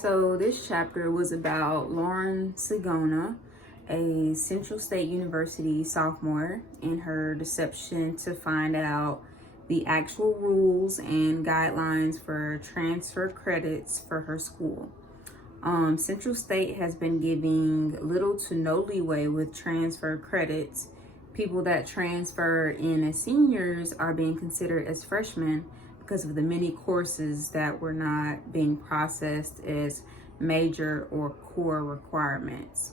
So this chapter was about Lauren Sigona, a Central State University sophomore, and her deception to find out the actual rules and guidelines for transfer credits for her school. Central State has been giving little to no leeway with transfer credits. People that transfer in as seniors are being considered as freshmen because of the many courses that were not being processed as major or core requirements.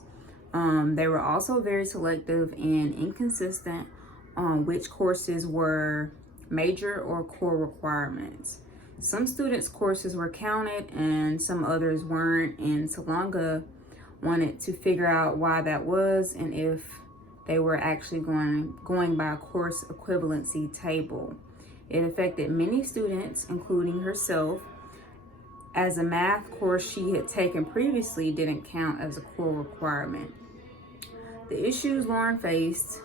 They were also very selective and inconsistent on which courses were major or core requirements. Some students' courses were counted and some others weren't, and Salonga wanted to figure out why that was and if they were actually going by a course equivalency table. It affected many students, including herself, as a math course she had taken previously didn't count as a core requirement. The issues Lauren faced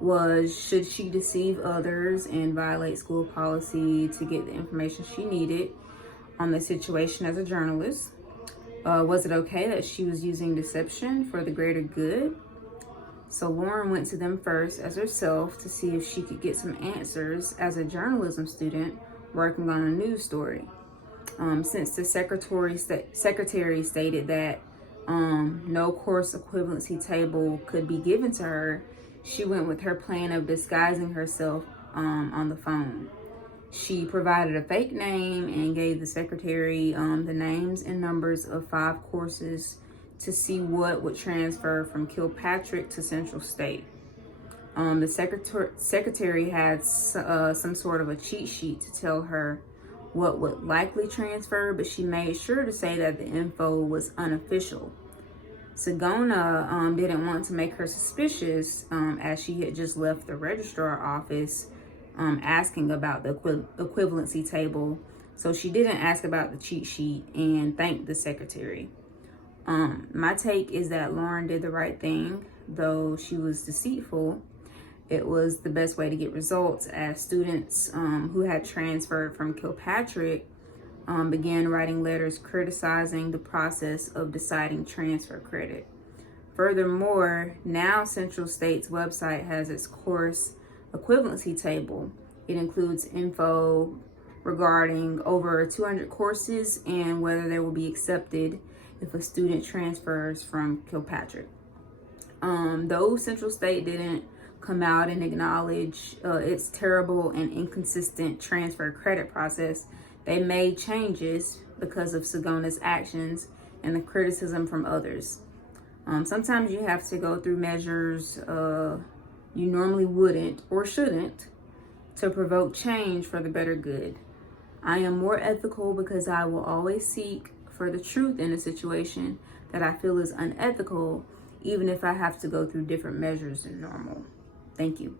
was, should she deceive others and violate school policy to get the information she needed on the situation as a journalist? Was it okay that she was using deception for the greater good? So Lauren went to them first as herself to see if she could get some answers as a journalism student working on a news story. Since the secretary stated that no course equivalency table could be given to her, she went with her plan of disguising herself on the phone. She provided a fake name and gave the secretary the names and numbers of 5 courses to see what would transfer from Kilpatrick to Central State. The secretary had some sort of a cheat sheet to tell her what would likely transfer, but she made sure to say that the info was unofficial. Sigona didn't want to make her suspicious, as she had just left the registrar office asking about the equivalency table, so she didn't ask about the cheat sheet and thanked the secretary. My take is that Lauren did the right thing, though she was deceitful. It was the best way to get results, as students who had transferred from Kilpatrick began writing letters criticizing the process of deciding transfer credit. Furthermore, now Central State's website has its course equivalency table. It includes info regarding over 200 courses and whether they will be accepted if a student transfers from Kilpatrick. Though Central State didn't come out and acknowledge its terrible and inconsistent transfer credit process, they made changes because of Sigona's actions and the criticism from others. Sometimes you have to go through measures you normally wouldn't or shouldn't to provoke change for the better good. I am more ethical because I will always seek for the truth in a situation that I feel is unethical, even if I have to go through different measures than normal. Thank you.